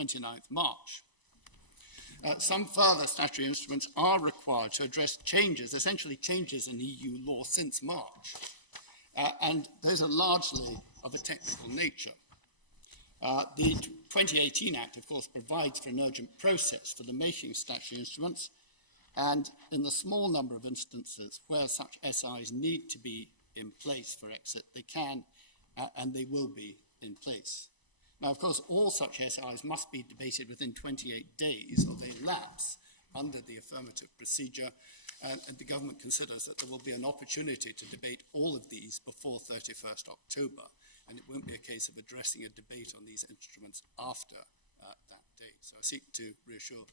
29th March. Some further statutory instruments are required to address changes, essentially changes in EU law since March, and those are largely of a technical nature. The 2018 Act, of course, provides for an urgent process for the making of statutory instruments, and in the small number of instances where such SIs need to be in place for exit, they can and they will be in place. Now, of course, all such SIs must be debated within 28 days or they lapse under the affirmative procedure, and the government considers that there will be an opportunity to debate all of these before 31st October, and it won't be a case of addressing a debate on these instruments after that date. So I seek to reassure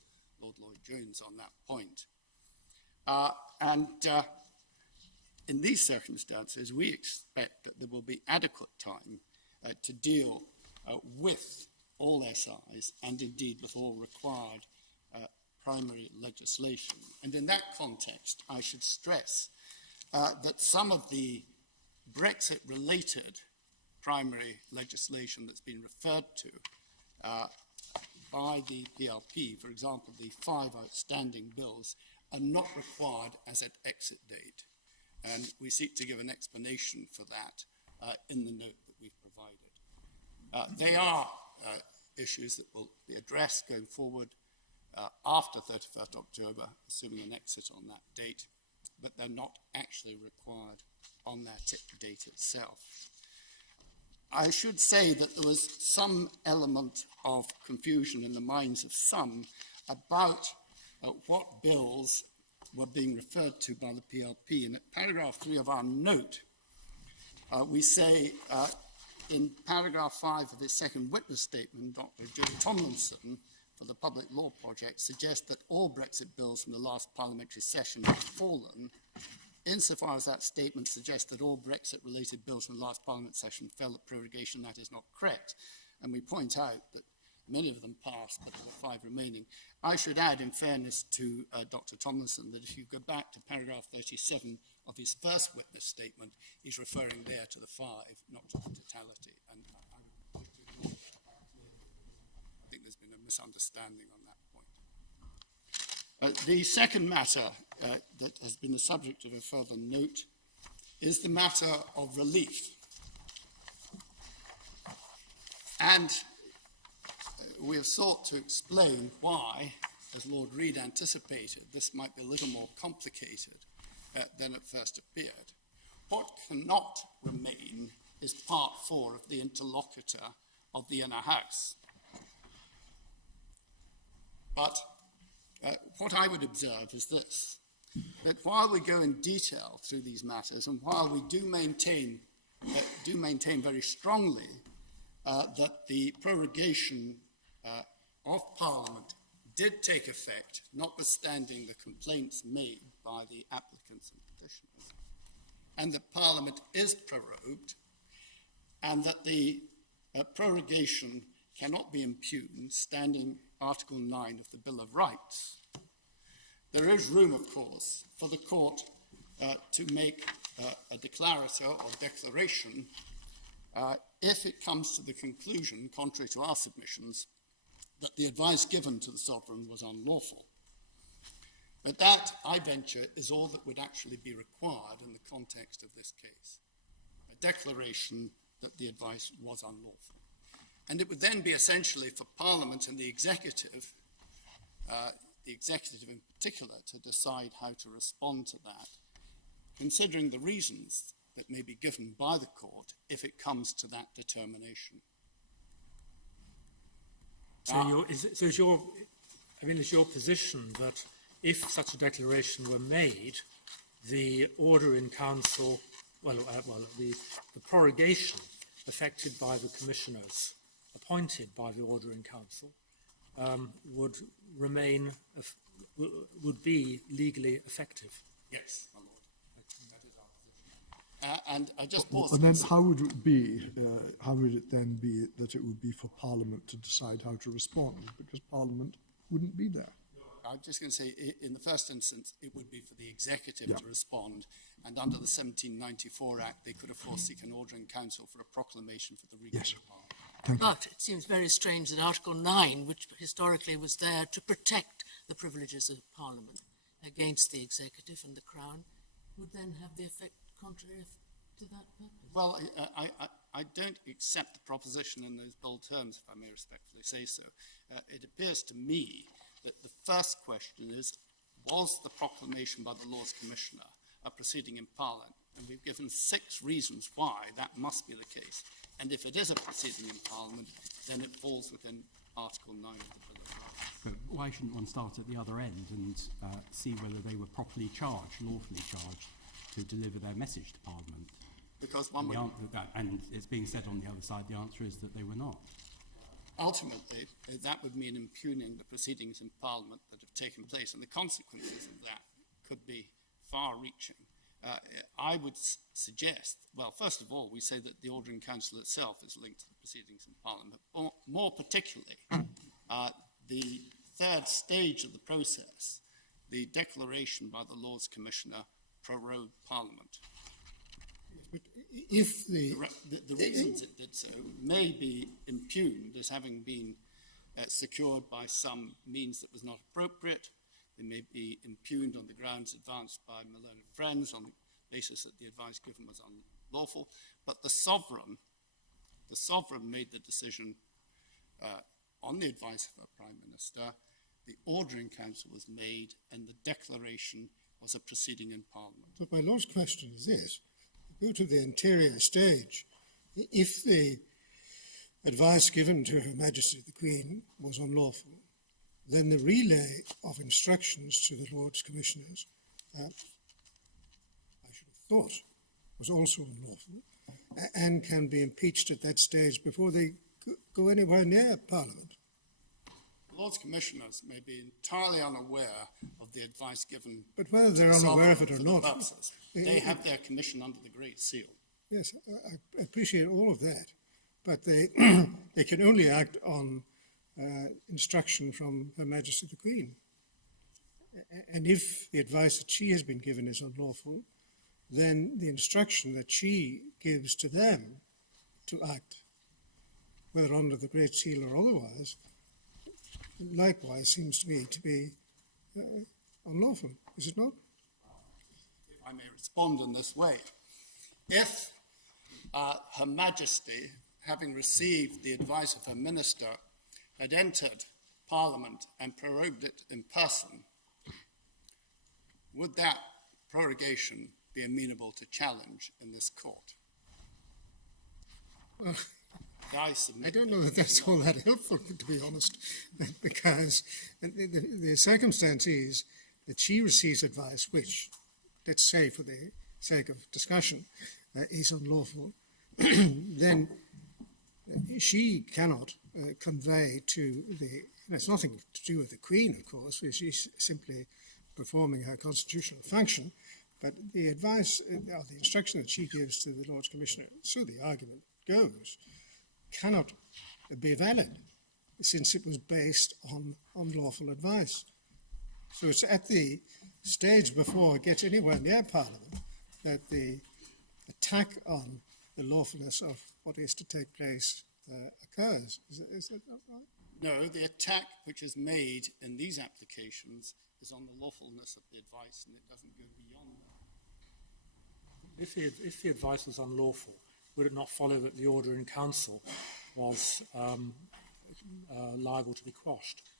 Lord Lloyd-Jones on that point. In these circumstances, we expect that there will be adequate time to deal with all SIs and indeed with all required primary legislation. And in that context, I should stress that some of the Brexit-related primary legislation that's been referred to by the PLP, for example, the 5 outstanding bills, are not required as at exit date. And we seek to give an explanation for that in the note that we've provided. They are issues that will be addressed going forward after 31st October, assuming an exit on that date, but they're not actually required on that date itself. I should say that there was some element of confusion in the minds of some about what bills were being referred to by the PLP. And at paragraph 3 of our note, we say in paragraph 5 of his second witness statement, Dr. Joe Tomlinson for the Public Law Project suggests that all Brexit bills from the last parliamentary session have fallen. Insofar as that statement suggests that all Brexit-related bills from the last Parliament session fell at prorogation, that is not correct. And we point out that many of them passed, but there were 5 remaining. I should add, in fairness to Dr. Tomlinson, that if you go back to paragraph 37 of his first witness statement, he's referring there to the 5, not to the totality. And I would like to ignore that. I think there's been a misunderstanding on that point. The second matter that has been the subject of a further note is the matter of relief. And we have sought to explain why, as Lord Reid anticipated, this might be a little more complicated than it first appeared. What cannot remain is part 4 of the interlocutor of the inner house. But what I would observe is this, that while we go in detail through these matters and while we do maintain very strongly that the prorogation of Parliament did take effect, notwithstanding the complaints made by the applicants and petitioners, and that Parliament is prorogued, and that the prorogation cannot be impugned, standing Article 9 of the Bill of Rights. There is room, of course, for the court to make a declarator or declaration if it comes to the conclusion, contrary to our submissions, that the advice given to the sovereign was unlawful. But that, I venture, is all that would actually be required in the context of this case, a declaration that the advice was unlawful. And it would then be essentially for Parliament and the executive in particular, to decide how to respond to that, considering the reasons that may be given by the court if it comes to that determination. So is your position that if such a declaration were made, the order in council, the prorogation affected by the commissioners appointed by the order in council would be legally effective? Yes, my lord. That is our position. And I just pause. And then how would it be? How would it then be that it would be for Parliament to decide how to respond? Because Parliament wouldn't be there. I'm just going to say, in the first instance, it would be for the executive to respond, and under the 1794 Act, they could, of course, seek an order in council for a proclamation for the recall of Parliament. Thank you. But it seems very strange that Article 9, which historically was there to protect the privileges of Parliament against the executive and the Crown, would then have the effect contrary to that purpose. Well, I don't accept the proposition in those bold terms, if I may respectfully say so. It appears to me that the first question is, was the proclamation by the Lords Commissioner a proceeding in Parliament? And we've given 6 reasons why that must be the case. And if it is a proceeding in Parliament, then it falls within Article 9 of the Bill of Rights. But why shouldn't one start at the other end and see whether they were properly charged, lawfully charged, to deliver their message to Parliament? Because one would... And it's being said on the other side, the answer is that they were not. Ultimately, that would mean impugning the proceedings in Parliament that have taken place, and the consequences of that could be far-reaching. I would suggest, well, first of all, we say that the Order in Council itself is linked to the proceedings in Parliament. Or more particularly, the third stage of the process, the declaration by the Lords Commissioner prorogue Parliament. But if The reasons it did so may be impugned as having been secured by some means that was not appropriate. They may be impugned on the grounds advanced by my learned friends on the basis that the advice given was unlawful. But the sovereign made the decision on the advice of our Prime Minister. The Order in Council was made, and the declaration was a proceeding in Parliament. But my last question is this. Go to the interior stage. If the advice given to Her Majesty the Queen was unlawful, then the relay of instructions to the Lords Commissioners, I should have thought, was also unlawful and can be impeached at that stage before they go anywhere near Parliament. The Lords Commissioners may be entirely unaware of the advice given. But whether they're unaware of it or not, they have their commission under the Great Seal. yes, I appreciate all of that, but they they can only act on instruction from Her Majesty the Queen. And if the advice that she has been given is unlawful, then the instruction that she gives to them to act, whether under the Great Seal or otherwise, likewise seems to me to be unlawful, is it not? If I may respond in this way. If Her Majesty, having received the advice of her minister, had entered Parliament and prorogued it in person, would that prorogation be amenable to challenge in this court? Well, I don't know that that's all that helpful, to be honest, because the circumstance is that she receives advice which, let's say for the sake of discussion, is unlawful, then she cannot convey to the, it's nothing to do with the Queen, of course, which she's simply performing her constitutional function, but the advice, or the instruction that she gives to the Lords Commissioner, so the argument goes, cannot be valid, since it was based on unlawful advice. So it's at the stage before it gets anywhere near Parliament that the attack on the lawfulness of what is to take place occurs. Is that right? No, the attack which is made in these applications is on the lawfulness of the advice, and it doesn't go beyond that. If the advice was unlawful, would it not follow that the Order in Council was liable to be quashed?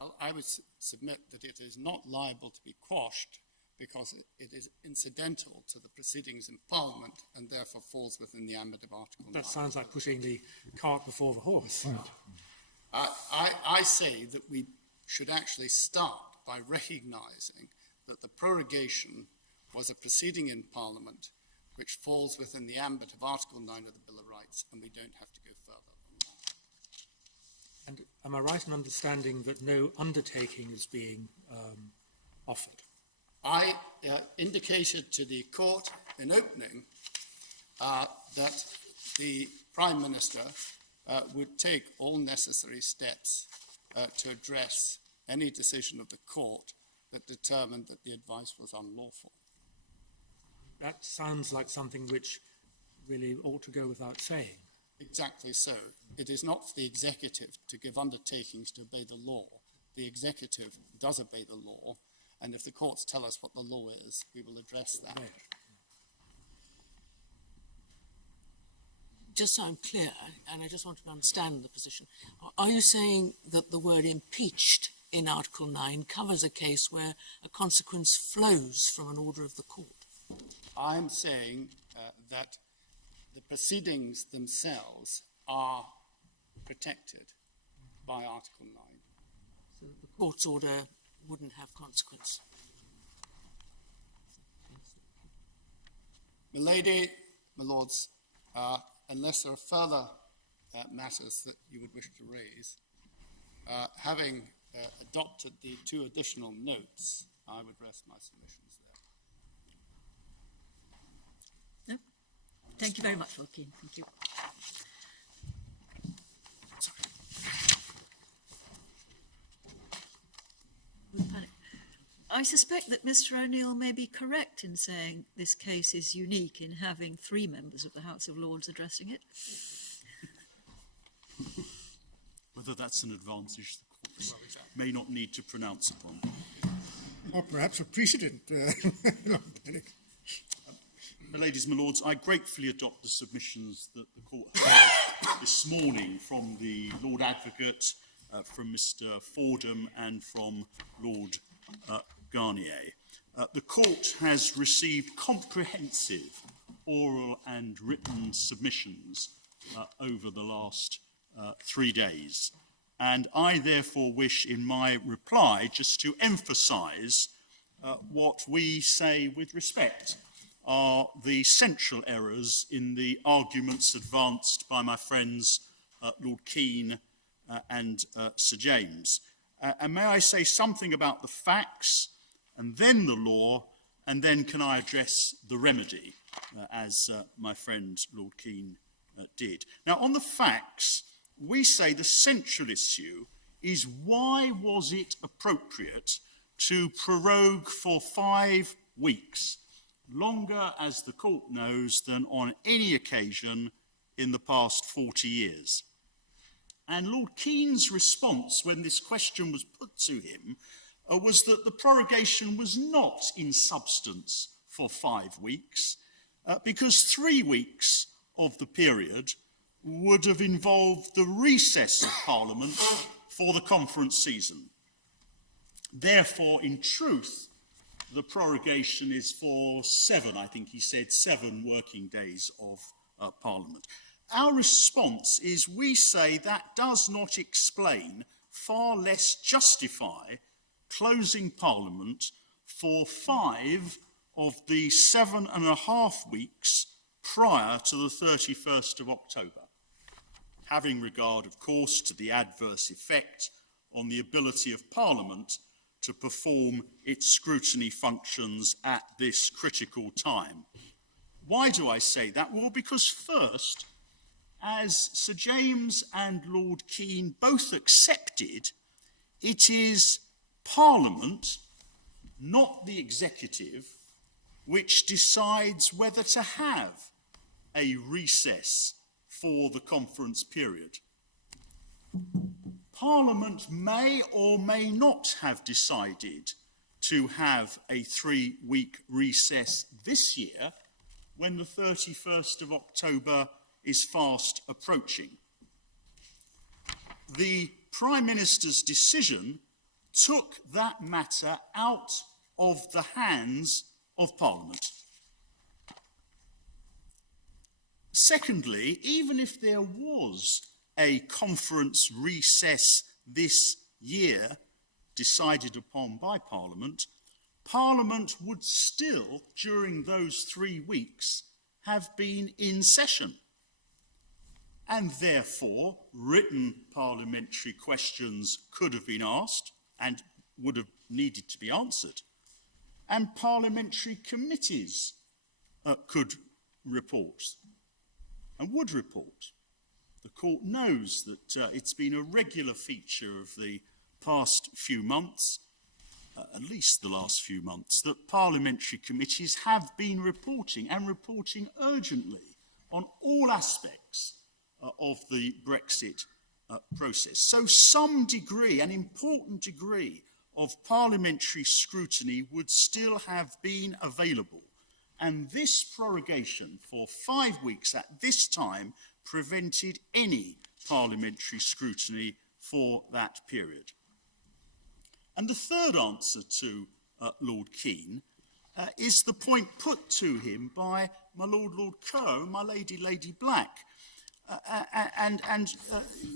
Well, I would submit that it is not liable to be quashed because it is incidental to the proceedings in Parliament and therefore falls within the ambit of Article 9. That sounds like putting the cart before the horse. I say that we should actually start by recognising that the prorogation was a proceeding in Parliament which falls within the ambit of Article 9 of the Bill of Rights, and we don't have to go further than that. And am I right in understanding that no undertaking is being offered? I indicated to the court in opening that the Prime Minister would take all necessary steps to address any decision of the court that determined that the advice was unlawful. That sounds like something which really ought to go without saying. Exactly so. It is not for the executive to give undertakings to obey the law. The executive does obey the law, and if the courts tell us what the law is, we will address that. Just so I'm clear, and I just want to understand the position, are you saying that the word impeached in Article 9 covers a case where a consequence flows from an order of the court? I'm saying that the proceedings themselves are protected by Article 9. So that the court's order wouldn't have consequence. My lady, my lords, unless there are further matters that you would wish to raise, having adopted the 2 additional notes, I would rest my submissions there. No? Thank you very much, Lord Keane. Thank you. I suspect that Mr. O'Neill may be correct in saying this case is unique in having 3 members of the House of Lords addressing it. Whether that's an advantage the courts may not need to pronounce upon. Or perhaps a precedent, Lord Benwick. My ladies, my lords, I gratefully adopt the submissions that the court heard this morning from the Lord Advocate, from Mr. Fordham and from Lord Garnier. The court has received comprehensive oral and written submissions over the last 3 days, and I therefore wish in my reply just to emphasise what we say with respect are the central errors in the arguments advanced by my friends Lord Keane and Sir James. And may I say something about the facts and then the law, and then can I address the remedy, as my friend Lord Keane did. Now, on the facts, we say the central issue is why was it appropriate to prorogue for 5 weeks, longer, as the court knows, than on any occasion in the past 40 years. And Lord Keane's response when this question was put to him was that the prorogation was not in substance for 5 weeks, because 3 weeks of the period would have involved the recess of Parliament for the conference season. Therefore, in truth, the prorogation is for 7, I think he said, 7 working days of Parliament. Our response is we say that does not explain, far less justify, closing Parliament for 5 of the 7.5 weeks prior to the 31st of October, having regard, of course, to the adverse effect on the ability of Parliament to perform its scrutiny functions at this critical time. Why do I say that? Well, because first, as Sir James and Lord Keane both accepted, it is Parliament, not the executive, which decides whether to have a recess for the conference period. Parliament may or may not have decided to have a 3-week recess this year when the 31st of October is fast approaching. The Prime Minister's decision took that matter out of the hands of Parliament. Secondly, even if there was a conference recess this year decided upon by Parliament, Parliament would still, during those 3 weeks, have been in session. And therefore, written parliamentary questions could have been asked and would have needed to be answered. And parliamentary committees could report and would report. The court knows that it's been a regular feature of the past few months, at least the last few months, that parliamentary committees have been reporting and reporting urgently on all aspects of the Brexit process. So some degree, an important degree of parliamentary scrutiny would still have been available. And this prorogation for 5 weeks at this time prevented any parliamentary scrutiny for that period. And the third answer to Lord Keane is the point put to him by my Lord Kerr and my Lady Black.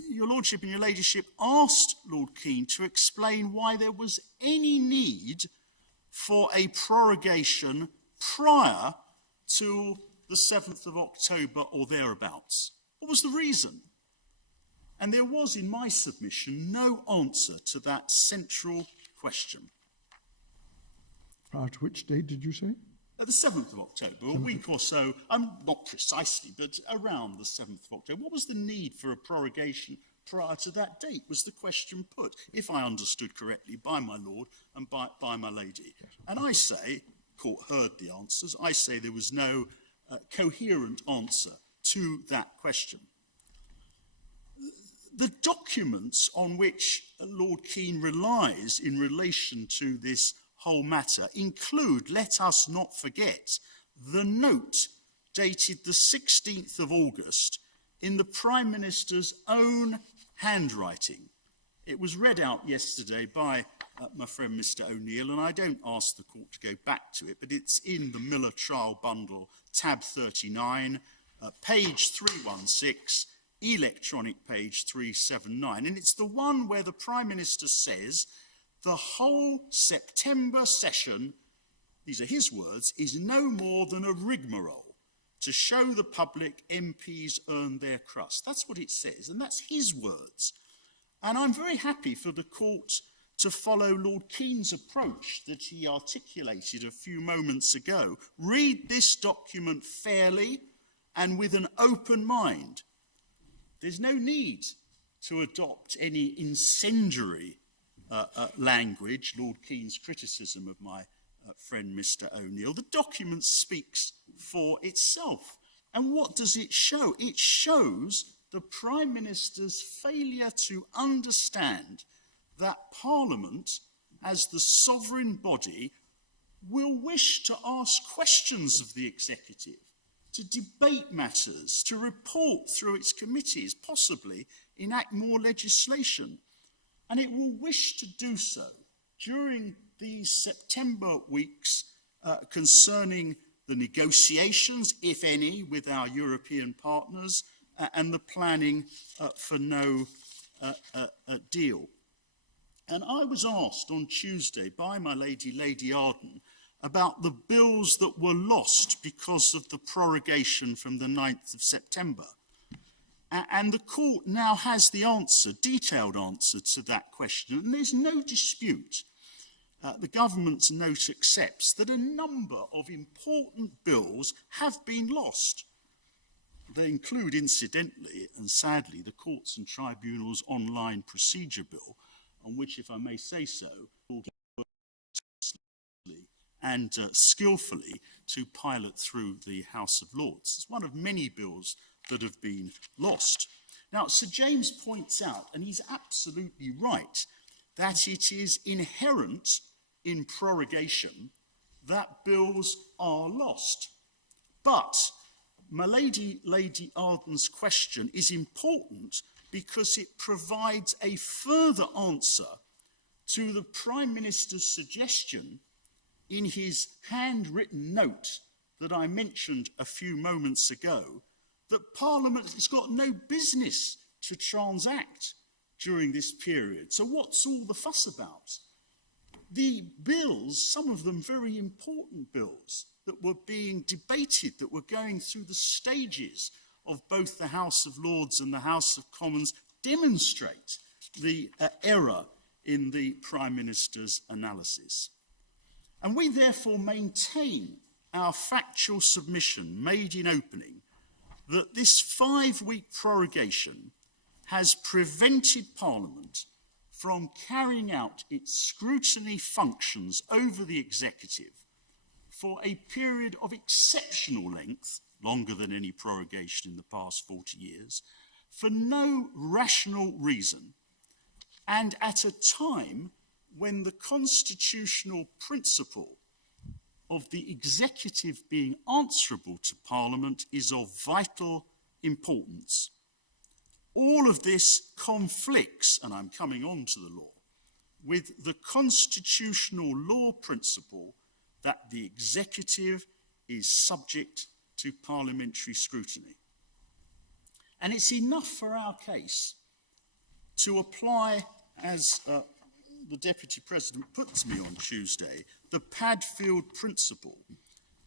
Your Lordship and your Ladyship asked Lord Keane to explain why there was any need for a prorogation prior to the 7th of October or thereabouts. What was the reason? And there was, in my submission, no answer to that central question. Prior to which date did you say? At the 7th of October, a week or so, not precisely, but around the 7th of October. What was the need for a prorogation prior to that date, was the question put, if I understood correctly, by my Lord and by my Lady. And I say, court heard the answers, I say there was no coherent answer to that question. The documents on which Lord Keane relies in relation to this whole matter include, let us not forget, the note dated the 16th of August in the Prime Minister's own handwriting. It was read out yesterday by my friend Mr. O'Neill, and I don't ask the court to go back to it, but it's in the Miller Trial Bundle, tab 39, page 316, electronic page 379, and it's the one where the Prime Minister says the whole September session, these are his words, is no more than a rigmarole to show the public MPs earned their crust. That's what it says, and that's his words. And I'm very happy for the court to follow Lord Keane's approach that he articulated a few moments ago. Read this document fairly and with an open mind. There's no need to adopt any incendiary language, Lord Keane's criticism of my friend Mr. O'Neill. The document speaks for itself. And what does it show? It shows the Prime Minister's failure to understand that Parliament, as the sovereign body, will wish to ask questions of the executive, to debate matters, to report through its committees, possibly enact more legislation. And it will wish to do so during these September weeks concerning the negotiations, if any, with our European partners and the planning for no deal. And I was asked on Tuesday by my Lady Arden about the bills that were lost because of the prorogation from the 9th of September. And the court now has the answer, detailed answer to that question. And there's no dispute. The government's note accepts that a number of important bills have been lost. They include, incidentally and sadly, the Courts and Tribunals Online Procedure Bill, on which, if I may say so, and skillfully to pilot through the House of Lords. It's one of many bills that have been lost. Now, Sir James points out, and he's absolutely right, that it is inherent in prorogation that bills are lost. But my Lady Arden's question is important because it provides a further answer to the Prime Minister's suggestion in his handwritten note that I mentioned a few moments ago, that Parliament has got no business to transact during this period. So what's all the fuss about? The bills, some of them very important bills, that were being debated, that were going through the stages of both the House of Lords and the House of Commons, demonstrate the error in the Prime Minister's analysis. And we therefore maintain our factual submission made in opening that this 5-week prorogation has prevented Parliament from carrying out its scrutiny functions over the executive for a period of exceptional length, longer than any prorogation in the past 40 years, for no rational reason, and at a time when the constitutional principle of the executive being answerable to Parliament is of vital importance. All of this conflicts, and I'm coming on to the law, with the constitutional law principle that the executive is subject to parliamentary scrutiny. And it's enough for our case to apply, as the Deputy President put to me on Tuesday, the Padfield principle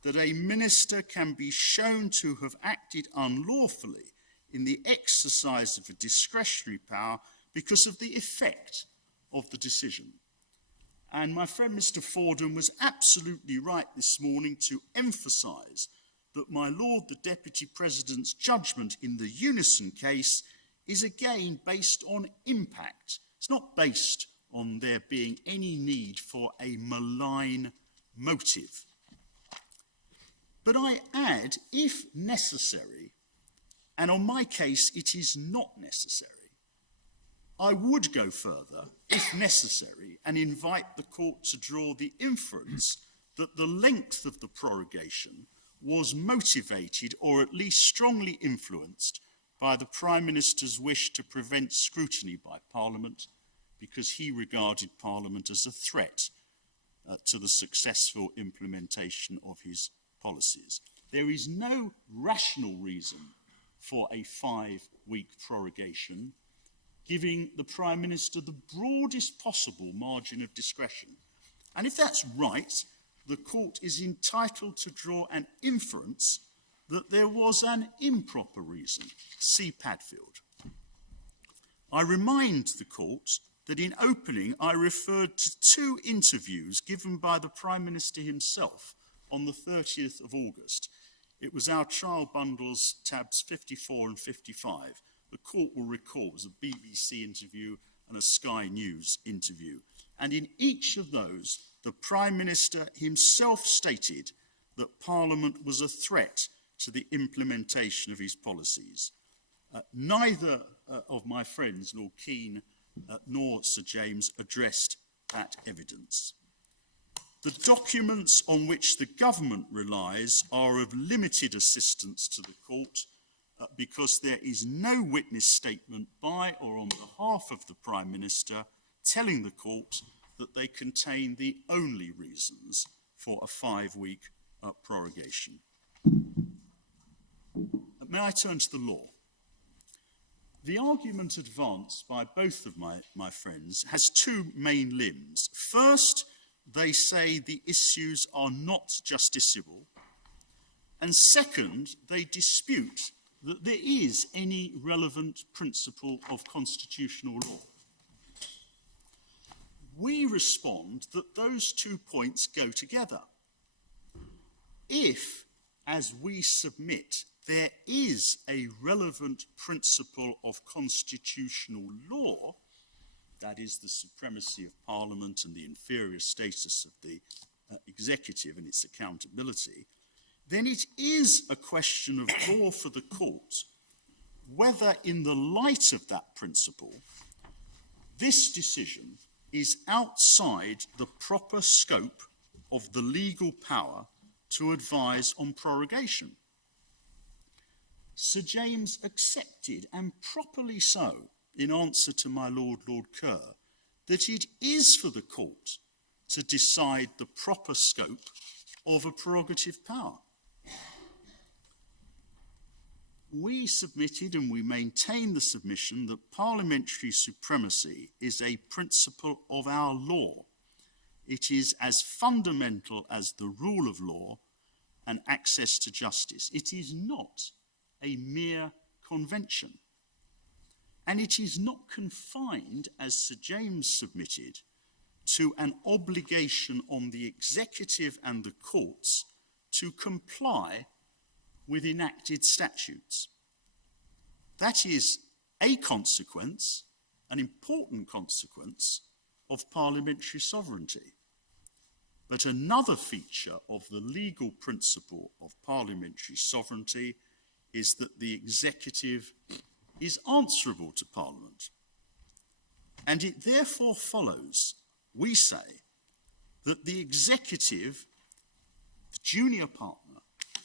that a minister can be shown to have acted unlawfully in the exercise of a discretionary power because of the effect of the decision. And my friend Mr. Fordham was absolutely right this morning to emphasise that my Lord the Deputy President's judgment in the Unison case is again based on impact. It's not based on there being any need for a malign motive. But I add, if necessary, and on my case it is not necessary, I would go further, if necessary, and invite the court to draw the inference that the length of the prorogation was motivated or at least strongly influenced by the Prime Minister's wish to prevent scrutiny by Parliament because he regarded Parliament as a threat to the successful implementation of his policies. There is no rational reason for a 5-week prorogation, giving the Prime Minister the broadest possible margin of discretion. And if that's right, the court is entitled to draw an inference that there was an improper reason. See Padfield. I remind the court that in opening I referred to 2 interviews given by the Prime Minister himself on the 30th of August. It was our trial bundles tabs 54 and 55. The court will recall it was a BBC interview and a Sky News interview. And in each of those, the Prime Minister himself stated that Parliament was a threat to the implementation of his policies. Neither of my friends, Lord Keane nor Sir James, addressed that evidence. The documents on which the government relies are of limited assistance to the court because there is no witness statement by or on behalf of the Prime Minister telling the court that they contain the only reasons for a 5-week prorogation. May I turn to the law? The argument advanced by both of my friends has 2 main limbs. First, they say the issues are not justiciable. And second, they dispute that there is any relevant principle of constitutional law. We respond that those 2 points go together. If, as we submit, there is a relevant principle of constitutional law, that is the supremacy of Parliament and the inferior status of the executive and its accountability, then it is a question of law for the court whether, in the light of that principle, this decision is outside the proper scope of the legal power to advise on prorogation. Sir James accepted, and properly so, in answer to my Lord Kerr, that it is for the court to decide the proper scope of a prerogative power. We submitted and we maintain the submission that parliamentary supremacy is a principle of our law. It is as fundamental as the rule of law and access to justice. It is not a mere convention. And it is not confined, as Sir James submitted, to an obligation on the executive and the courts to comply with enacted statutes. That is a consequence, an important consequence, of parliamentary sovereignty. But another feature of the legal principle of parliamentary sovereignty is that the executive is answerable to Parliament. And it therefore follows, we say, that the executive, the junior partner,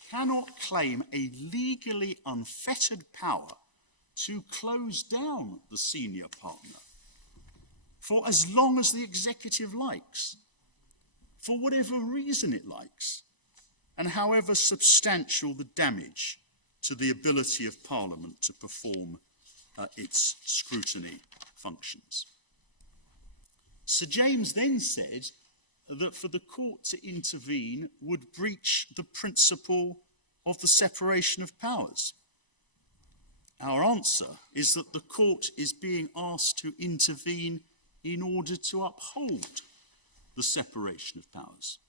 cannot claim a legally unfettered power to close down the senior partner for as long as the executive likes, for whatever reason it likes, and however substantial the damage to the ability of Parliament to perform its scrutiny functions. Sir James then said that for the court to intervene would breach the principle of the separation of powers. Our answer is that the court is being asked to intervene in order to uphold the separation of powers.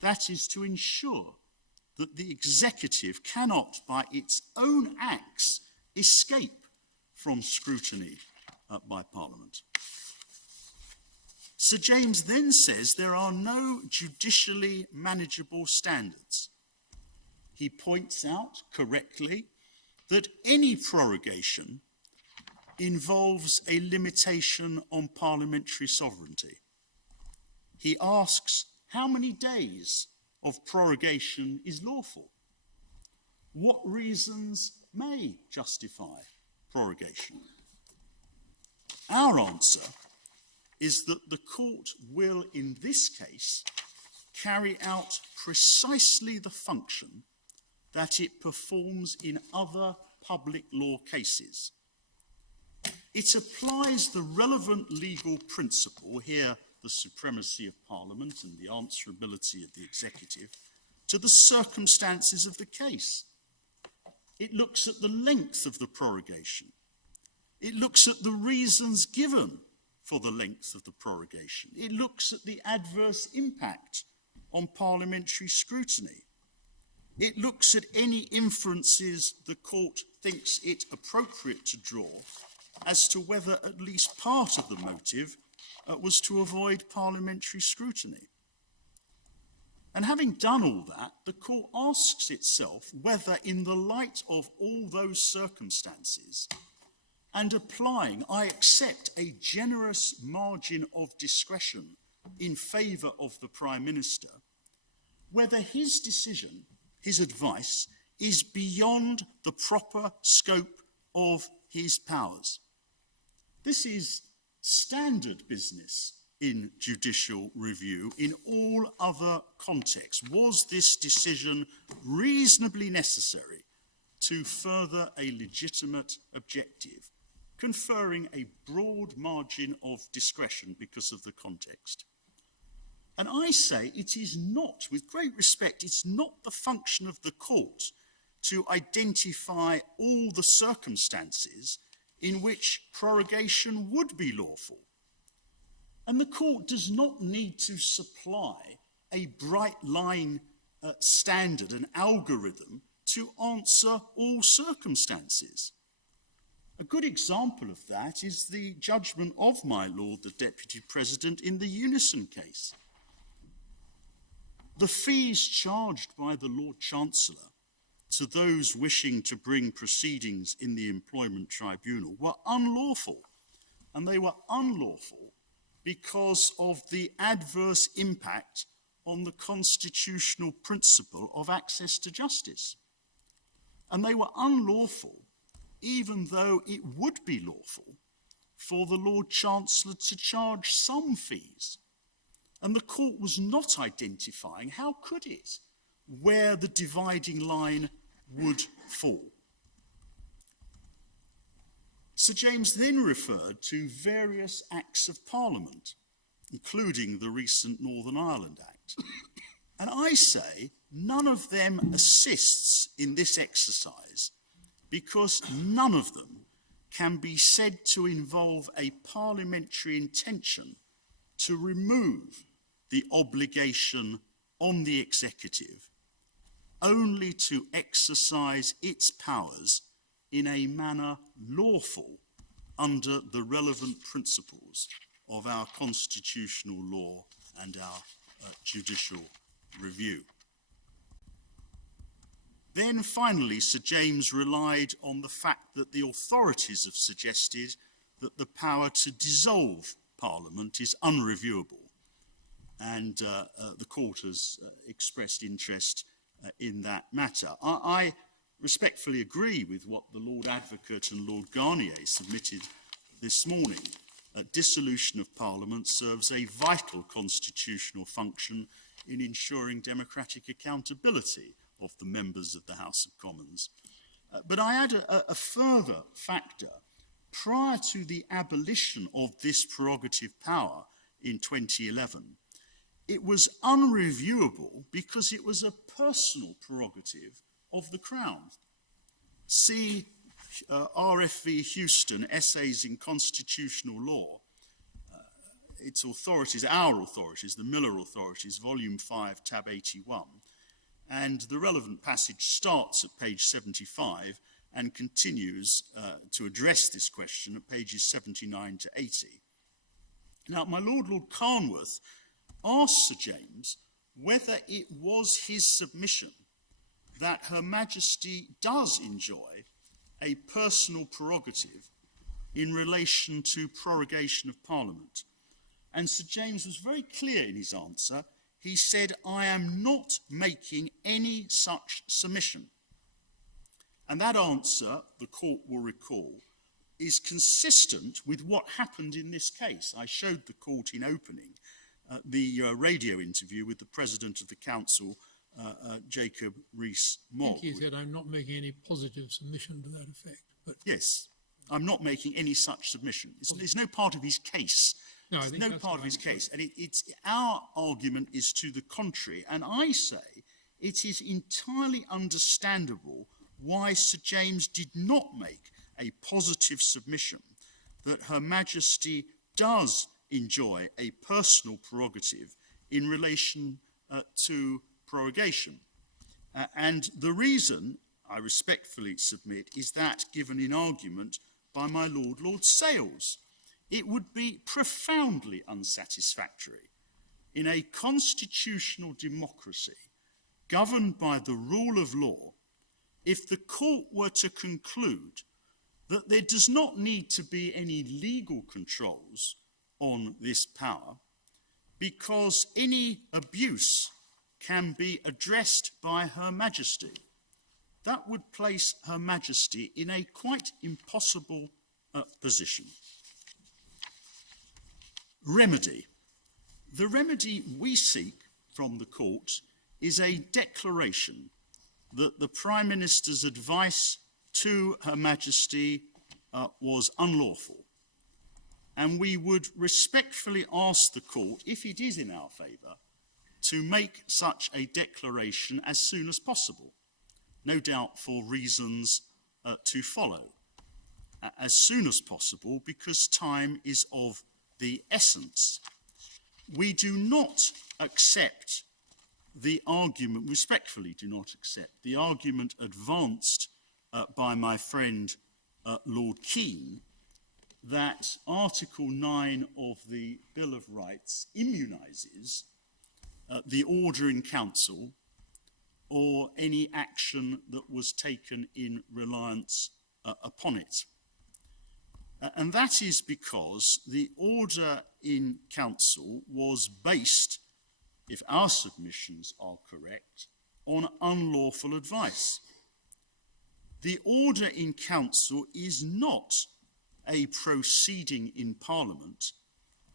That is to ensure that the executive cannot, by its own acts, escape from scrutiny by Parliament. Sir James then says there are no judicially manageable standards. He points out correctly that any prorogation involves a limitation on parliamentary sovereignty. He asks how many days of prorogation is lawful? What reasons may justify prorogation? Our answer is that the court will, in this case, carry out precisely the function that it performs in other public law cases. It applies the relevant legal principle, here the supremacy of Parliament and the answerability of the executive, to the circumstances of the case. It looks at the length of the prorogation. It looks at the reasons given for the length of the prorogation. It looks at the adverse impact on parliamentary scrutiny. It looks at any inferences the court thinks it appropriate to draw as to whether at least part of the motive was to avoid parliamentary scrutiny. And having done all that, the court asks itself whether, in the light of all those circumstances, and applying, I accept, a generous margin of discretion in favour of the Prime Minister, whether his decision, his advice, is beyond the proper scope of his powers. This is standard business in judicial review in all other contexts. Was this decision reasonably necessary to further a legitimate objective, conferring a broad margin of discretion because of the context? And I say it is not, with great respect, it's not the function of the court to identify all the circumstances in which prorogation would be lawful. And the court does not need to supply a bright line standard, an algorithm, to answer all circumstances. A good example of that is the judgment of my Lord the Deputy President in the Unison case. The fees charged by the Lord Chancellor to those wishing to bring proceedings in the Employment Tribunal were unlawful, and they were unlawful because of the adverse impact on the constitutional principle of access to justice. And they were unlawful even though it would be lawful for the Lord Chancellor to charge some fees. And the court was not identifying, how could it, where the dividing line would fall. Sir James then referred to various acts of Parliament, including the recent Northern Ireland Act. And I say none of them assists in this exercise because none of them can be said to involve a parliamentary intention to remove the obligation on the executive only to exercise its powers in a manner lawful under the relevant principles of our constitutional law and our judicial review. Then finally, Sir James relied on the fact that the authorities have suggested that the power to dissolve Parliament is unreviewable, and the court has expressed interest in that matter. I respectfully agree with what the Lord Advocate and Lord Garnier submitted this morning. Dissolution of Parliament serves a vital constitutional function in ensuring democratic accountability of the members of the House of Commons. But I add a further factor. Prior to the abolition of this prerogative power in 2011, it was unreviewable because it was a personal prerogative of the Crown. See RFV Houston, Essays in Constitutional Law, its authorities, our authorities, the Miller authorities, Volume 5, Tab 81, and the relevant passage starts at page 75 and continues to address this question at pages 79 to 80. Now, my Lord Carnworth asked Sir James whether it was his submission that Her Majesty does enjoy a personal prerogative in relation to prorogation of Parliament. And Sir James was very clear in his answer. He said, "I am not making any such submission." And that answer, the court will recall, is consistent with what happened in this case. I showed the court in opening the radio interview with the President of the Council, Jacob Rees-Mogg. I think he said, "I'm not making any positive submission to that effect." But yes, I'm not making any such submission. It's no part of his case. No, I it's think no that's part of what his I'm case. And it's our argument is to the contrary. And I say it is entirely understandable why Sir James did not make a positive submission that Her Majesty does enjoy a personal prerogative in relation to prorogation. And the reason, I respectfully submit, is that given in argument by my Lord Sales. It would be profoundly unsatisfactory in a constitutional democracy governed by the rule of law if the court were to conclude that there does not need to be any legal controls on this power because any abuse can be addressed by Her Majesty. That would place Her Majesty in a quite impossible position. Remedy. The remedy we seek from the court is a declaration that the Prime Minister's advice to Her Majesty was unlawful. And we would respectfully ask the court, if it is in our favour, to make such a declaration as soon as possible, no doubt for reasons to follow. As soon as possible, because time is of the essence. We do not accept the argument, respectfully do not accept the argument advanced by my friend Lord Keane that Article 9 of the Bill of Rights immunises the order in council or any action that was taken in reliance upon it. And that is because the order in council was based, if our submissions are correct, on unlawful advice. The order in council is not a proceeding in Parliament.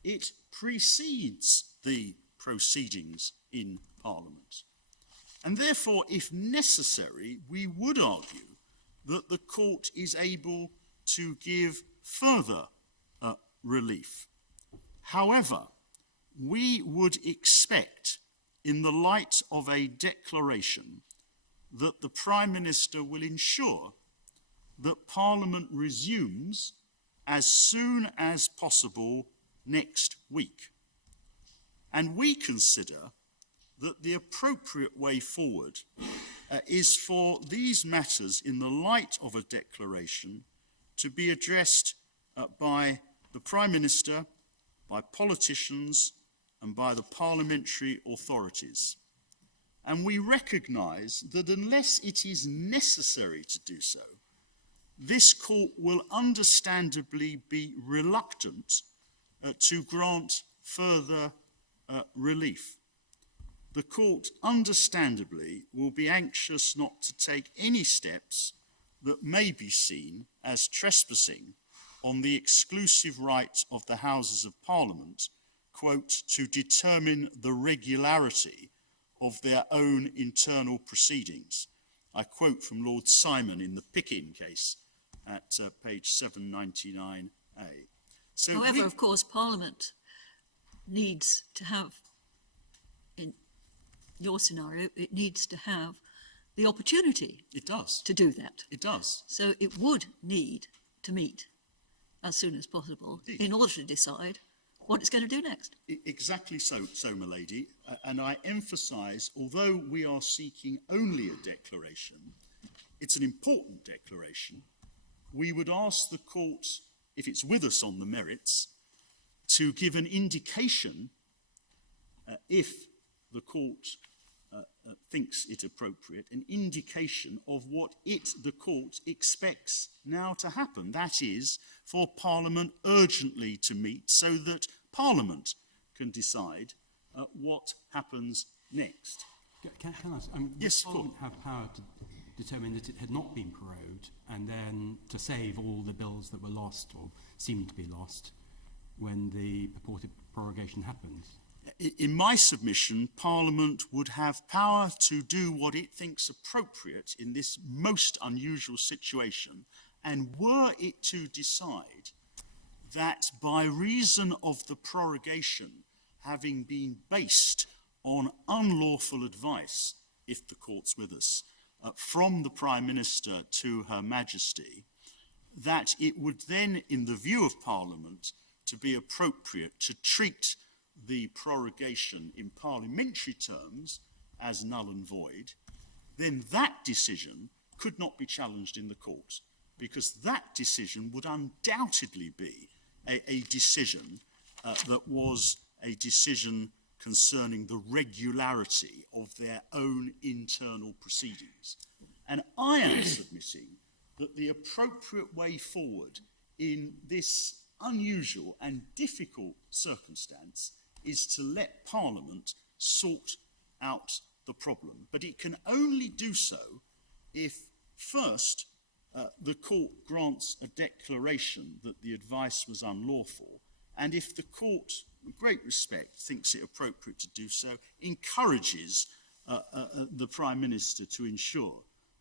It precedes the proceedings in Parliament. And therefore, if necessary, we would argue that the court is able to give further relief. However, we would expect, in the light of a declaration, that the Prime Minister will ensure that Parliament resumes as soon as possible next week. And we consider that the appropriate way forward is for these matters, in the light of a declaration, to be addressed by the Prime Minister, by politicians, and by the parliamentary authorities. and we recognise that unless it is necessary to do so, this court will understandably be reluctant to grant further relief. The court understandably will be anxious not to take any steps that may be seen as trespassing on the exclusive right of the Houses of Parliament, quote, to determine the regularity of their own internal proceedings. I quote from Lord Simon in the Pickin case at page 799A. So However, of course, Parliament needs to have, in your scenario, it needs to have the opportunity it does. to do that. It does. So it would need to meet as soon as possible Indeed. in order to decide what it's going to do next. Exactly so, my lady. And I emphasise, although we are seeking only a declaration, it's an important declaration. We would ask the court, if it's with us on the merits, to give an indication, if the court thinks it appropriate, an indication of what the court expects now to happen. That is, for Parliament urgently to meet so that Parliament can decide what happens next. Can I ask, yes, would Parliament have power to determine that it had not been prorogued and then to save all the bills that were lost or seemed to be lost when the purported prorogation happened? In my submission, Parliament would have power to do what it thinks appropriate in this most unusual situation, and were it to decide that by reason of the prorogation having been based on unlawful advice, if the court's with us, from the Prime Minister to Her Majesty, that it would then, in the view of Parliament, to be appropriate to treat the prorogation in parliamentary terms as null and void, then that decision could not be challenged in the court, because that decision would undoubtedly be a decision that was a decision concerning the regularity of their own internal proceedings. And I am submitting that the appropriate way forward in this unusual and difficult circumstance is to let Parliament sort out the problem. But it can only do so if, first, the court grants a declaration that the advice was unlawful, and if the court, with great respect, thinks it appropriate to do so, encourages the Prime Minister to ensure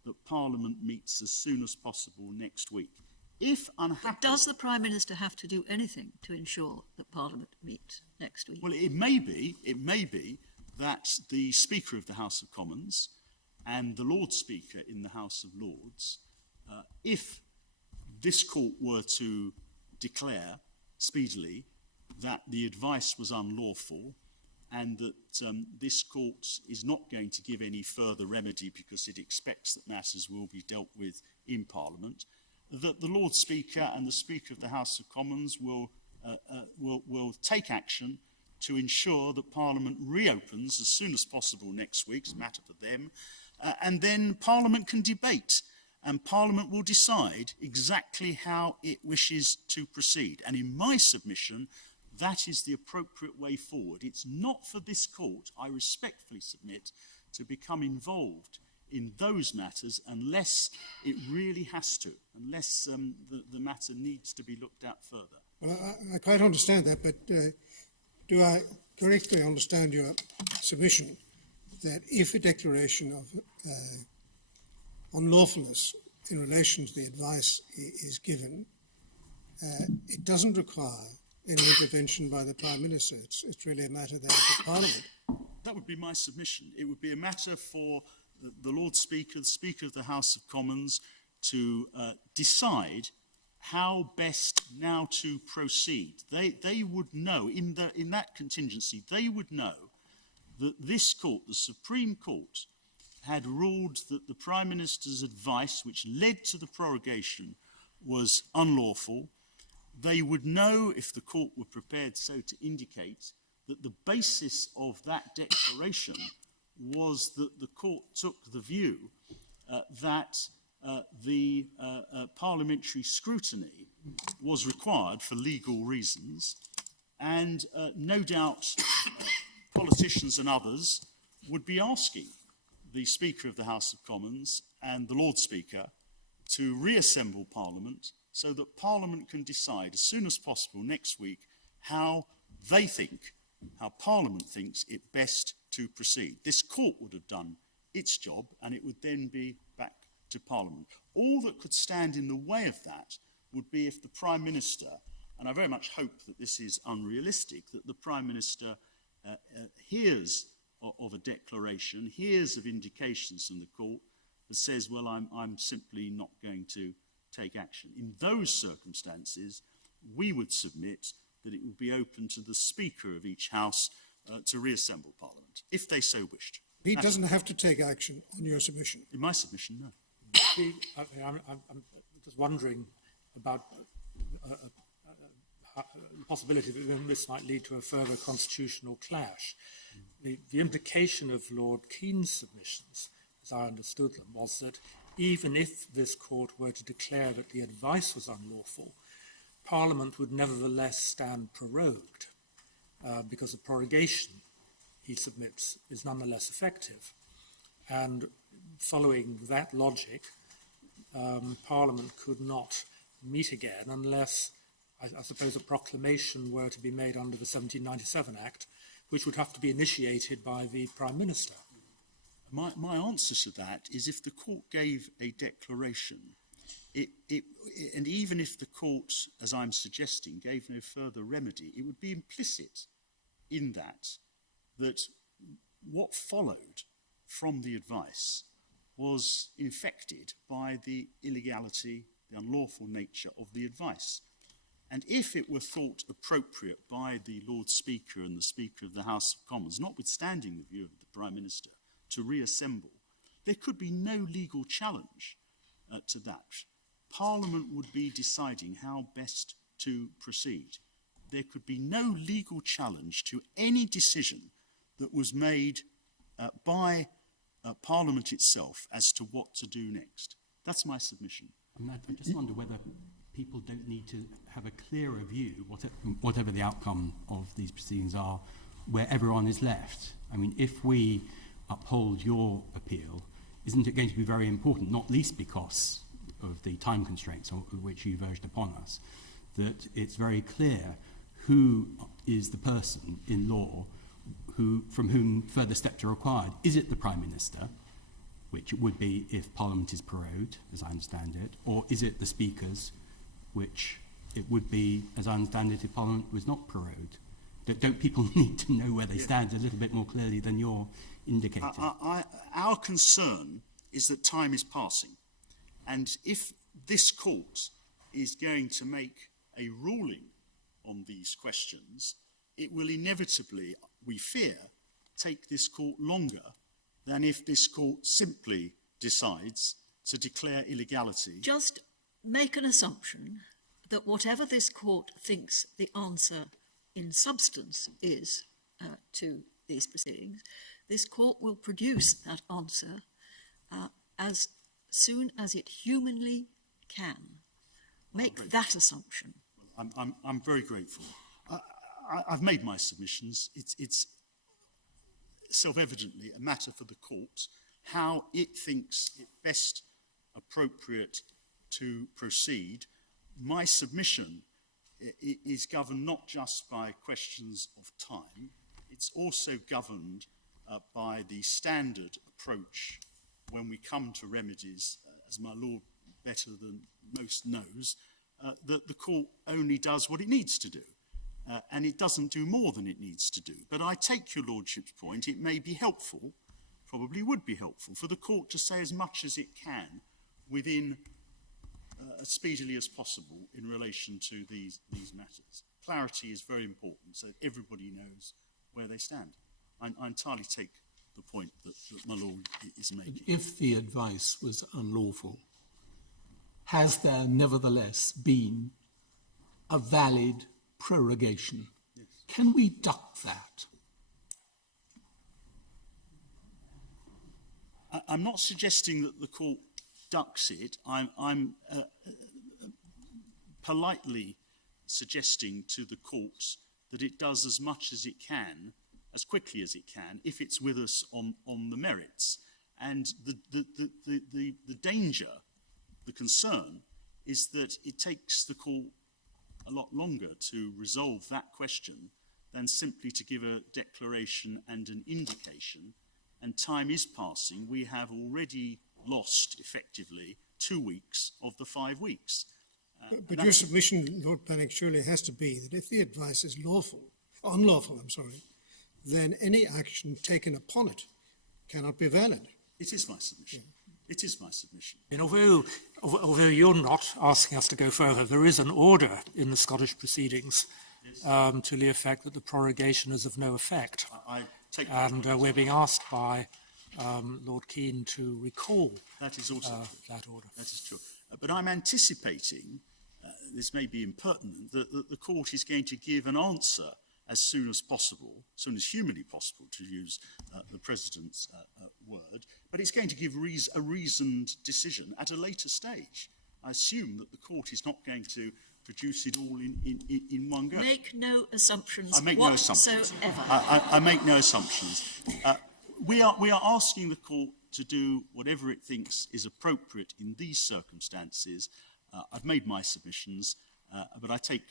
that Parliament meets as soon as possible next week. If unhappy, But does the Prime Minister have to do anything to ensure that Parliament meets next week? well, it may be that the Speaker of the House of Commons and the Lord Speaker in the House of Lords, if this court were to declare speedily that the advice was unlawful and that this court is not going to give any further remedy because it expects that matters will be dealt with in Parliament, that the Lord Speaker and the Speaker of the House of Commons will take action to ensure that Parliament reopens as soon as possible next week. It's a matter for them. And then Parliament can debate, and Parliament will decide exactly how it wishes to proceed. And in my submission, that is the appropriate way forward. It's not for this court, I respectfully submit, to become involved in those matters unless it really has to, unless the matter needs to be looked at further. Well, I quite understand that, but do I correctly understand your submission that if a declaration of unlawfulness in relation to the advice is given, it doesn't require any intervention by the Prime Minister? It's really a matter then of Parliament. That would be my submission. It would be a matter for the Lord Speaker, the Speaker of the House of Commons, to decide how best now to proceed. They would know, in that contingency, they would know that this court, the Supreme Court, had ruled that the Prime Minister's advice, which led to the prorogation, was unlawful. They would know, if the court were prepared so to indicate, that the basis of that declaration was that the court took the view that the parliamentary scrutiny was required for legal reasons, and no doubt politicians and others would be asking the Speaker of the House of Commons and the Lord Speaker to reassemble Parliament so that Parliament can decide as soon as possible next week how they think, how Parliament thinks it best to proceed. This court would have done its job and it would then be back to Parliament. All that could stand in the way of that would be if the Prime Minister, and I very much hope that this is unrealistic, that the Prime Minister hears of a declaration, hears of indications from the court that says, well, I'm simply not going to take action. In those circumstances, we would submit that it would be open to the Speaker of each House to reassemble Parliament, if they so wished. He doesn't have to take action on your submission. In my submission, no. I'm just wondering about the possibility that this might lead to a further constitutional clash. The implication of Lord Keane's submissions, as I understood them, was that even if this court were to declare that the advice was unlawful, Parliament would nevertheless stand prorogued, because the prorogation, he submits, is nonetheless effective. And following that logic, Parliament could not meet again unless, I suppose, a proclamation were to be made under the 1797 Act, which would have to be initiated by the Prime Minister. My answer to that is if the court gave a declaration, and even if the court, as I'm suggesting, gave no further remedy, it would be implicit in that what followed from the advice was infected by the illegality, the unlawful nature of the advice. And if it were thought appropriate by the Lord Speaker and the Speaker of the House of Commons, notwithstanding the view of the Prime Minister, to reassemble, there could be no legal challenge to that. Parliament would be deciding how best to proceed. There could be no legal challenge to any decision that was made by Parliament itself as to what to do next. That's my submission. I just wonder whether people don't need to have a clearer view, whatever the outcome of these proceedings are, where everyone is left. I mean, if we uphold your appeal, isn't it going to be very important, not least because of the time constraints which you've urged upon us, that it's very clear who is the person in law from whom further steps are required? Is it the Prime Minister, which it would be if Parliament is prorogued, as I understand it, or is it the Speakers, which it would be, as I understand it, if Parliament was not prorogued? Don't people need to know where they stand a little bit more clearly than you're indicating? Our concern is that time is passing. And if this court is going to make a ruling on these questions, it will inevitably, we fear, take this court longer than if this court simply decides to declare illegality. Just make an assumption that whatever this court thinks the answer in substance is to these proceedings, this court will produce that answer as soon as it humanly can. Make that assumption. I'm very grateful. I've made my submissions. It's self-evidently a matter for the court how it thinks it best appropriate to proceed. My submission is governed not just by questions of time, it's also governed by the standard approach when we come to remedies, as my Lord better than most knows, that the court only does what it needs to do. And it doesn't do more than it needs to do. But I take your Lordship's point. It may be helpful, probably would be helpful, for the court to say as much as it can within as speedily as possible in relation to these matters. Clarity is very important so that everybody knows where they stand. I entirely take the point that my Lord is making. If the advice was unlawful, has there nevertheless been a valid prorogation? Yes. Can we duck that? I'm not suggesting that the court ducks it. I'm politely suggesting to the court that it does as much as it can, as quickly as it can, if it's with us on the merits. And the danger, the concern, is that it takes the court a lot longer to resolve that question than simply to give a declaration and an indication. And time is passing. We have already lost, effectively, 2 weeks of the 5 weeks. But your submission, Lord Panic, surely has to be that if the advice is unlawful, then any action taken upon it cannot be valid. It is my submission. It is my submission. And although you're not asking us to go further, there is an order in the Scottish proceedings to the effect that the prorogation is of no effect. I take that. And we're being asked by Lord Keane to recall that is also that order. That is true. But I'm anticipating, this may be impertinent, that the court is going to give an answer as soon as possible, as soon as humanly possible, to use the President's word, but it's going to give a reasoned decision at a later stage. I assume that the court is not going to produce it all in one go. Make no assumptions I make whatsoever. no assumptions. I make no assumptions. We are asking the court to do whatever it thinks is appropriate in these circumstances. I've made my submissions, but I take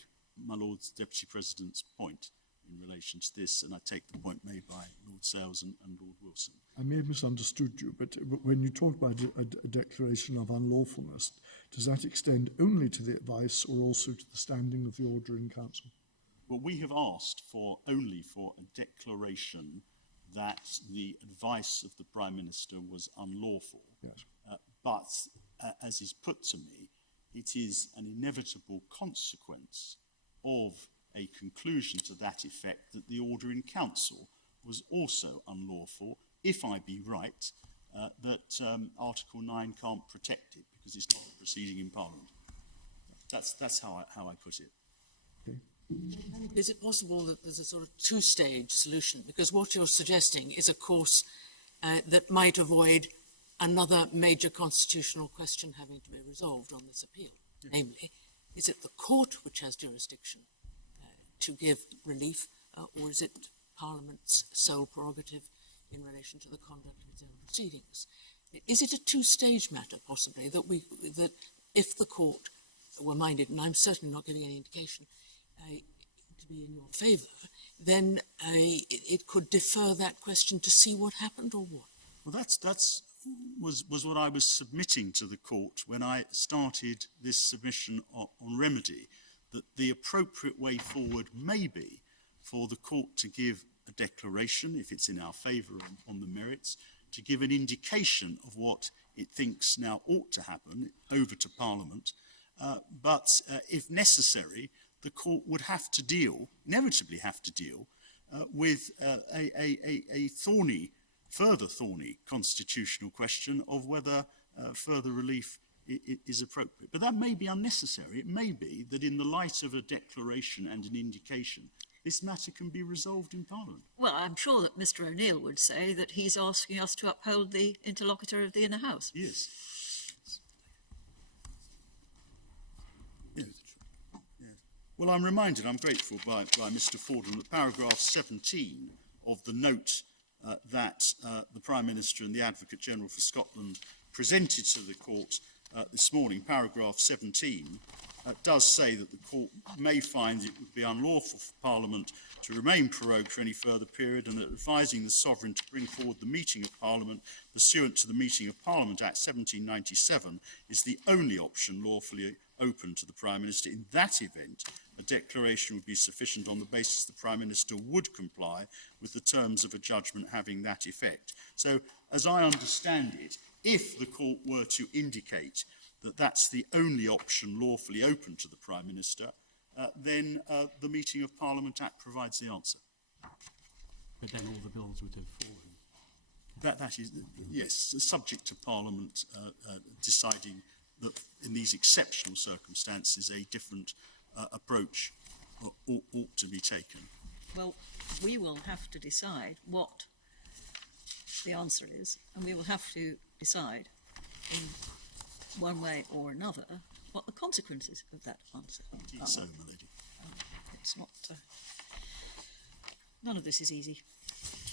my Lord's Deputy President's point in relation to this, and I take the point made by Lord Sales and Lord Wilson. I may have misunderstood you, but when you talk about a declaration of unlawfulness, does that extend only to the advice or also to the standing of the order in council? Well, we have asked only for a declaration that the advice of the Prime Minister was unlawful. Yes. But, as is put to me, it is an inevitable consequence of a conclusion to that effect that the order in council was also unlawful, if I be right, that Article 9 can't protect it because it's not a proceeding in Parliament. That's how I put it. Okay. Is it possible that there's a sort of two-stage solution? Because what you're suggesting is a course that might avoid another major constitutional question having to be resolved on this appeal. Yes. Namely, is it the court which has jurisdiction to give relief, or is it Parliament's sole prerogative in relation to the conduct of its own proceedings? Is it a two-stage matter, possibly, that if the court were minded, and I'm certainly not giving any indication, to be in your favour, then it could defer that question to see what happened, or what? Well, that's was what I was submitting to the court when I started this submission on remedy, that the appropriate way forward may be for the court to give a declaration, if it's in our favour on the merits, to give an indication of what it thinks now ought to happen over to Parliament, but if necessary, the court would have to inevitably have to deal with a further thorny constitutional question of whether further relief is appropriate. But that may be unnecessary. It may be that in the light of a declaration and an indication, this matter can be resolved in Parliament. Well, I'm sure that Mr. O'Neill would say that he's asking us to uphold the interlocutor of the inner house. Yes. Yes. Yes. Well, I'm reminded, I'm grateful by Mr. Fordham, that paragraph 17 of the note that the Prime Minister and the Advocate General for Scotland presented to the court this morning, paragraph 17, does say that the court may find it would be unlawful for Parliament to remain prorogued for any further period, and that advising the Sovereign to bring forward the meeting of Parliament pursuant to the Meeting of Parliament Act 1797 is the only option lawfully open to the Prime Minister. In that event, a declaration would be sufficient on the basis the Prime Minister would comply with the terms of a judgment having that effect. So, as I understand it, if the court were to indicate that that's the only option lawfully open to the Prime Minister, then the Meeting of Parliament Act provides the answer. But then all the bills would have fallen. That is, yes, subject to Parliament deciding that in these exceptional circumstances a different approach ought to be taken. Well, we will have to decide what the answer is, and we will have to decide in one way or another what the consequences of that answer are. Indeed so, my lady. It's not, none of this is easy.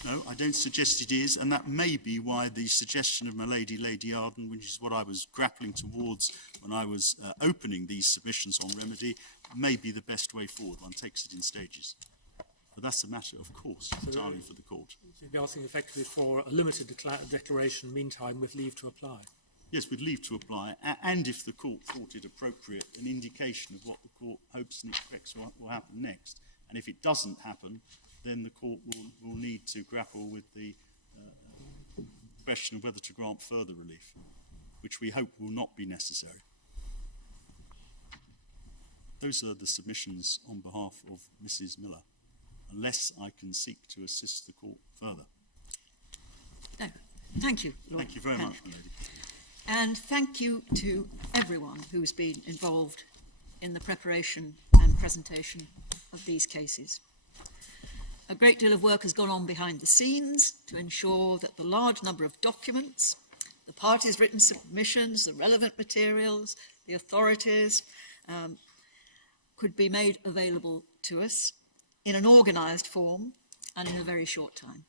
No, I don't suggest it is, and that may be why the suggestion of my lady, Lady Arden, which is what I was grappling towards when I was opening these submissions on remedy, may be the best way forward. One takes it in stages. But that's a matter, of course, entirely for the court. So you'd be asking effectively for a limited declaration, meantime, with leave to apply. Yes, with leave to apply, and if the court thought it appropriate, an indication of what the court hopes and expects will happen next. And if it doesn't happen, then the court will need to grapple with the question of whether to grant further relief, which we hope will not be necessary. Those are the submissions on behalf of Mrs. Miller, unless I can seek to assist the court further. No, thank you, Lord Thank you very Kennett. much, my lady. And thank you to everyone who's been involved in the preparation and presentation of these cases. A great deal of work has gone on behind the scenes to ensure that the large number of documents, the parties' written submissions, the relevant materials, the authorities, could be made available to us in an organised form and in a very short time.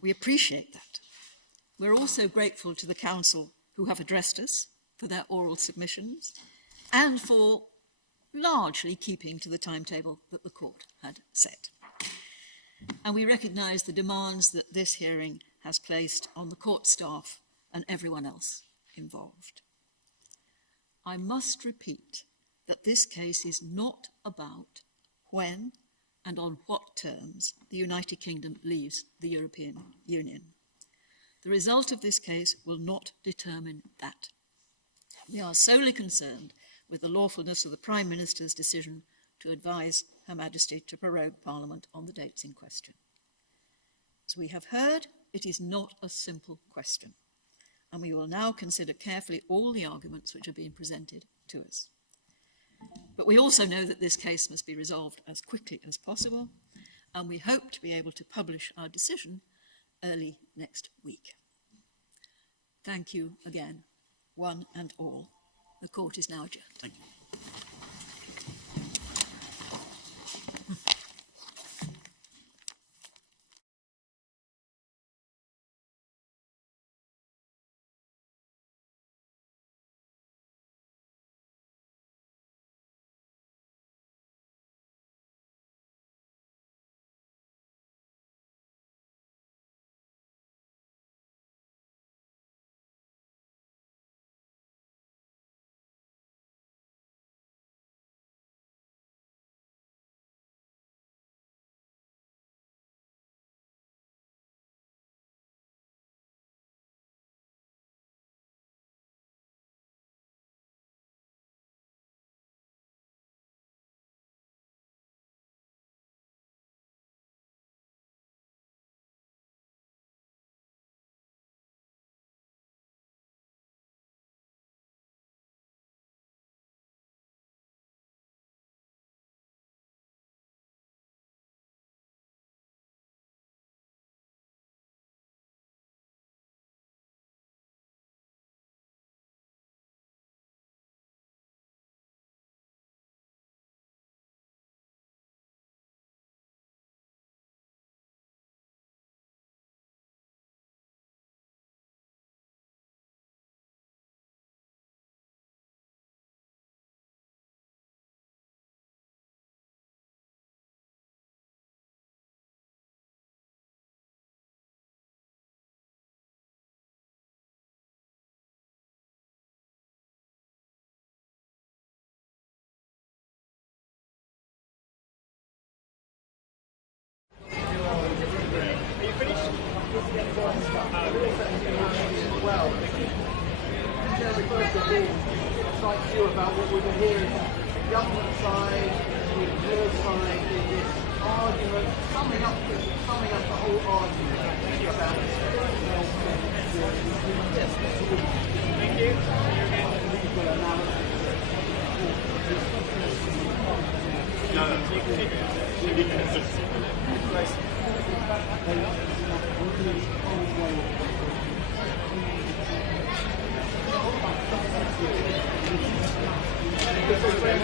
We appreciate that. We're also grateful to the Council who have addressed us for their oral submissions and for largely keeping to the timetable that the court had set. And we recognise the demands that this hearing has placed on the court staff and everyone else involved. I must repeat that this case is not about when and on what terms the United Kingdom leaves the European Union. The result of this case will not determine that. We are solely concerned with the lawfulness of the Prime Minister's decision to advise Her Majesty to prorogue Parliament on the dates in question. As we have heard, it is not a simple question, and we will now consider carefully all the arguments which are being presented to us. But we also know that this case must be resolved as quickly as possible, and we hope to be able to publish our decision early next week. Thank you again, one and all. The court is now adjourned. Thank you. Like you about what we were hearing, government side, your side, this argument, summing up the whole argument about thank you. Legal analysis. No,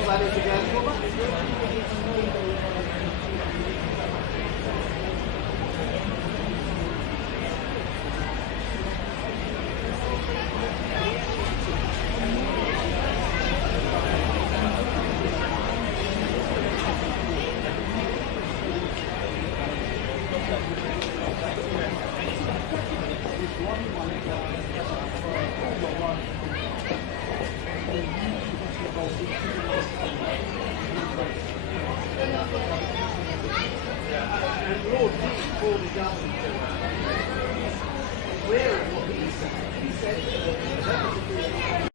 that is again. Well, that's and Lord Boris Johnson, where and what he said. He said that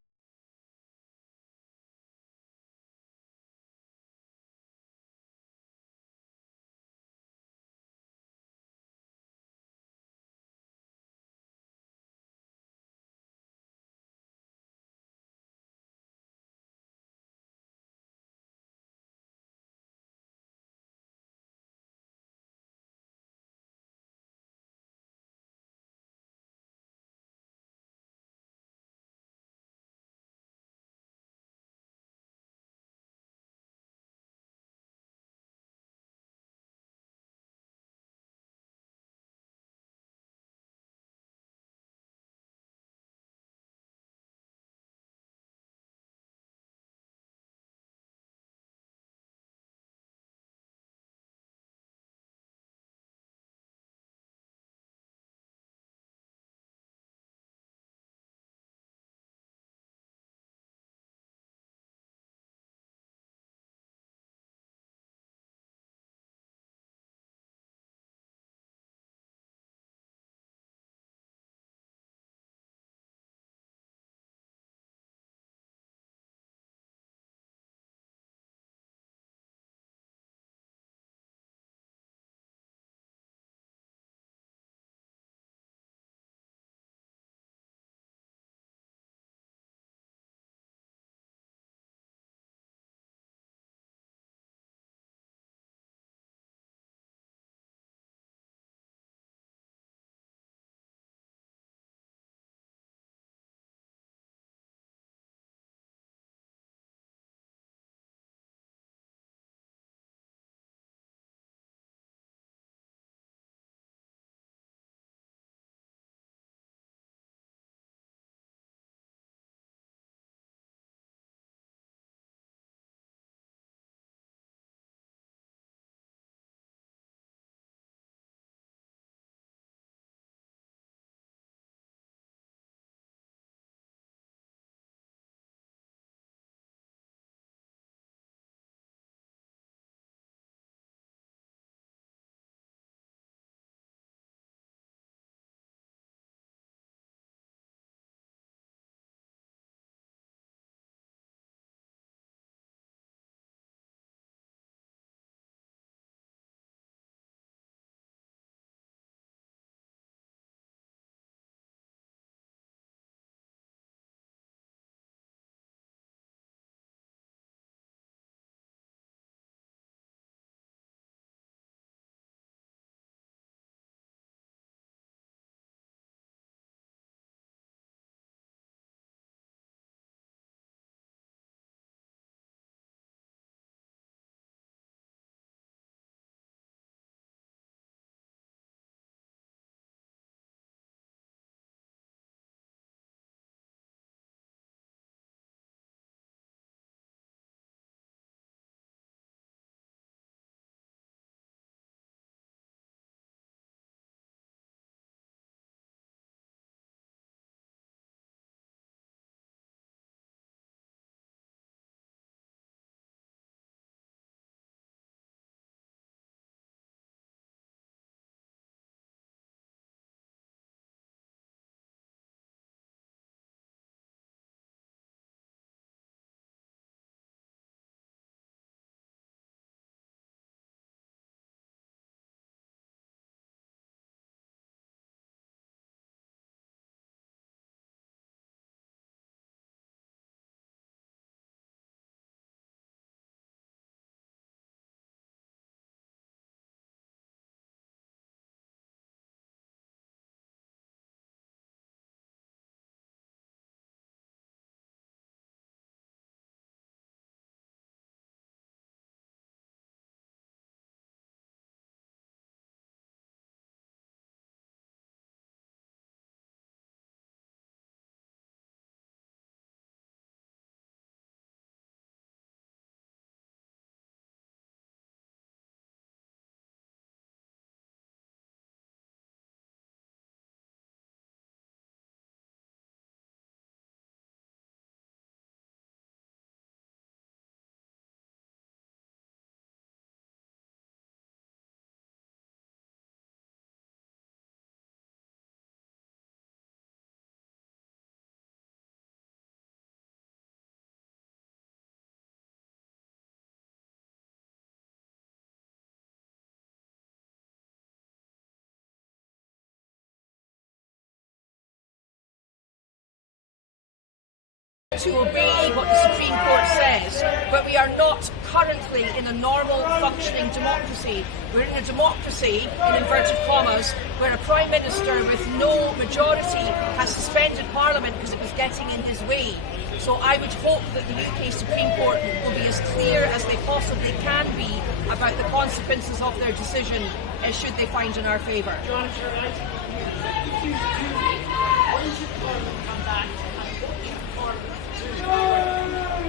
to obey what the Supreme Court says, but we are not currently in a normal functioning democracy. We're in a democracy, in inverted commas, where a Prime Minister with no majority has suspended Parliament because it was getting in his way. So I would hope that the UK Supreme Court will be as clear as they possibly can be about the consequences of their decision, should they find in our favour.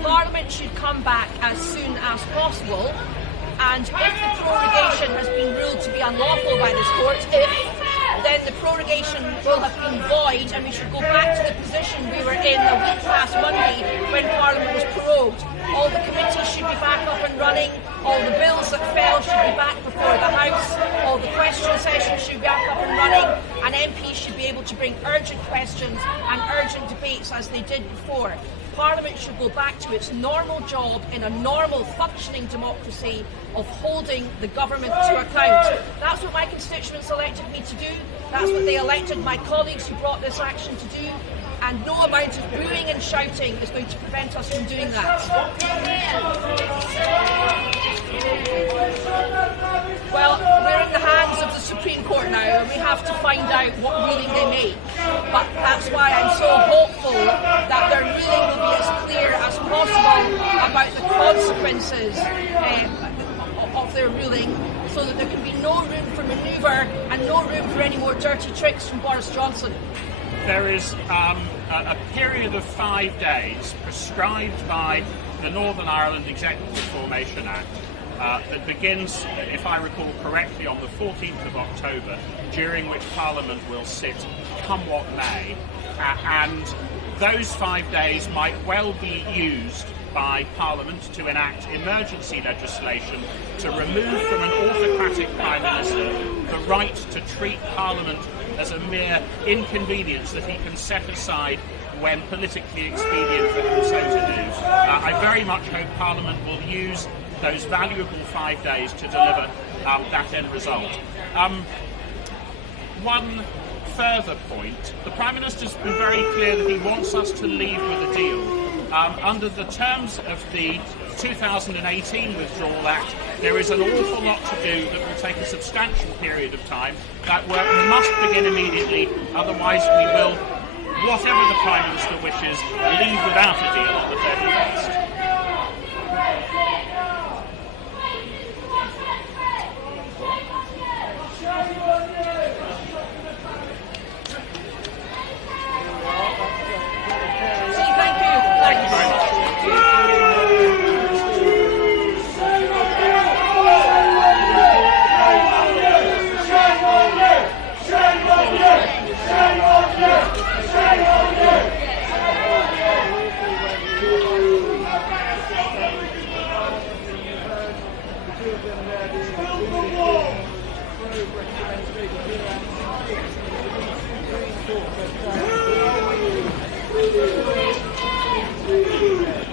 Parliament should come back as soon as possible, and if the prorogation has been ruled to be unlawful by this court, then the prorogation will have been void and we should go back to the position we were in a week last Monday when Parliament was prorogued. All the committees should be back up and running, all the bills that fell should be back before the House, all the question sessions should be back up and running, and MPs should be able to bring urgent questions and urgent debates as they did before. Parliament should go back to its normal job in a normal functioning democracy of holding the government to account. That's what my constituents elected me to do. That's what they elected my colleagues who brought this action to do. And no amount of booing and shouting is going to prevent us from doing that. Well, we're in the hands of the Supreme Court now, and we have to find out what ruling they make. But that's why I'm so hopeful that their ruling will be as clear as possible about the consequences of their ruling, so that there can be no room for manoeuvre and no room for any more dirty tricks from Boris Johnson. There is a period of 5 days prescribed by the Northern Ireland Executive Formation Act that begins, if I recall correctly, on the 14th of October, during which Parliament will sit come what may, and those 5 days might well be used by Parliament to enact emergency legislation to remove from an autocratic Prime Minister the right to treat Parliament as a mere inconvenience that he can set aside when politically expedient for him so to do. I very much hope Parliament will use those valuable 5 days to deliver that end result. One further point, the Prime Minister's been very clear that he wants us to leave with a deal. Under the terms of the 2018 Withdrawal Act, there is an awful lot to do that will take a substantial period of time. That work must begin immediately, otherwise we will, whatever the Prime Minister wishes, leave without a deal on the 31st.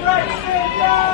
Brexit now!